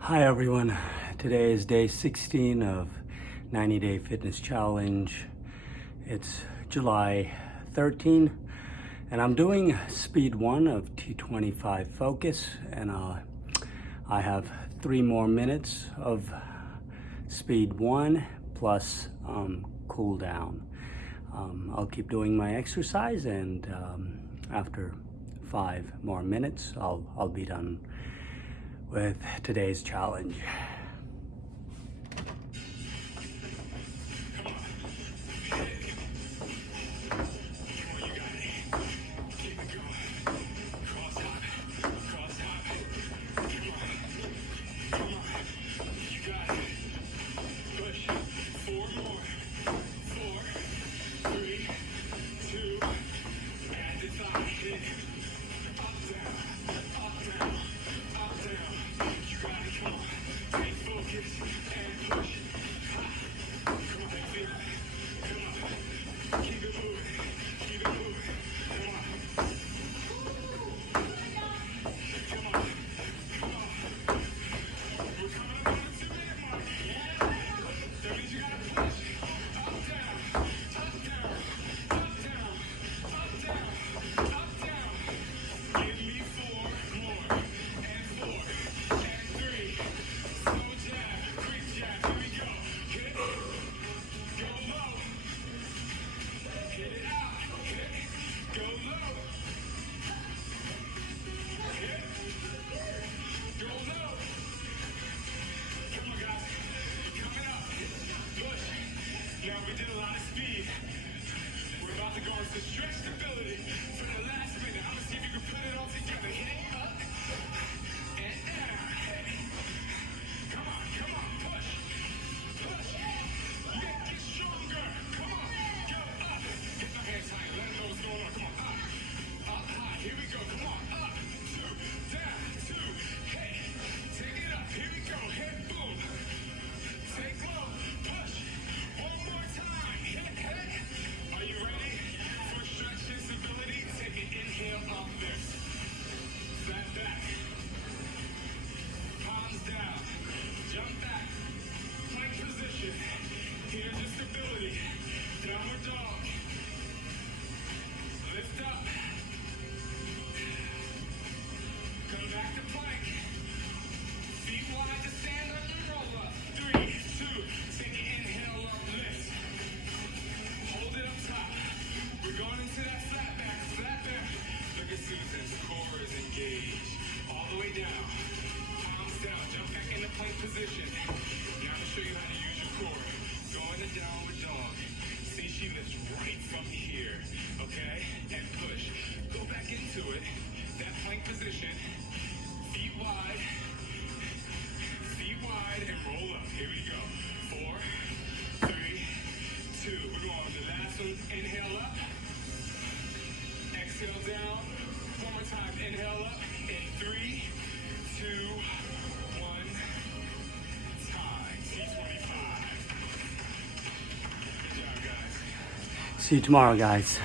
Hi everyone, today is day 16 of 90 Day Fitness Challenge. It's July 13 and I'm doing speed 1 of T25 Focus, and I have 3 more minutes of speed 1 plus cool down. I'll keep doing my exercise, and after 5 more minutes I'll be done with today's challenge. We did a lot of speed. We're about to go into stretch stability for the last minute. I'm gonna see if you can put it all together. Hit it up and down. Come on, push. Get stronger. Come on, go up. Get my hands high. Let them know what's going on. Come on, up high. Here we go. Come on, up, 2, down, 2. Hey, take it up. Here we go. Hit, boom. Take low. Push. One more time. Hit. Are you ready for stretch and stability? Take an inhale, up lift. Flat back. Palms down. Jump back. Plank position. Here's your stability. Downward dog. Lift up. Come back to plank. Feet wide to stand up and roll up. 3, 2. Take an inhale, up lift. Hold it up top. We're going into that flat back. Look at Susan's core is engaged. All the way down. Palms down. Jump back into plank position. Now I'm going to show you how to use your core. Go into downward dog. See, she lifts right from here. Okay? And push. Go back into it. That plank position. Feet wide. Feet wide and roll up. Here we go. 4, 3, 2. We're going to the last one. Inhale up. Exhale down. One more time. Inhale up. In 3, 2, 1. Time. T25. Good job, guys. See you tomorrow, guys.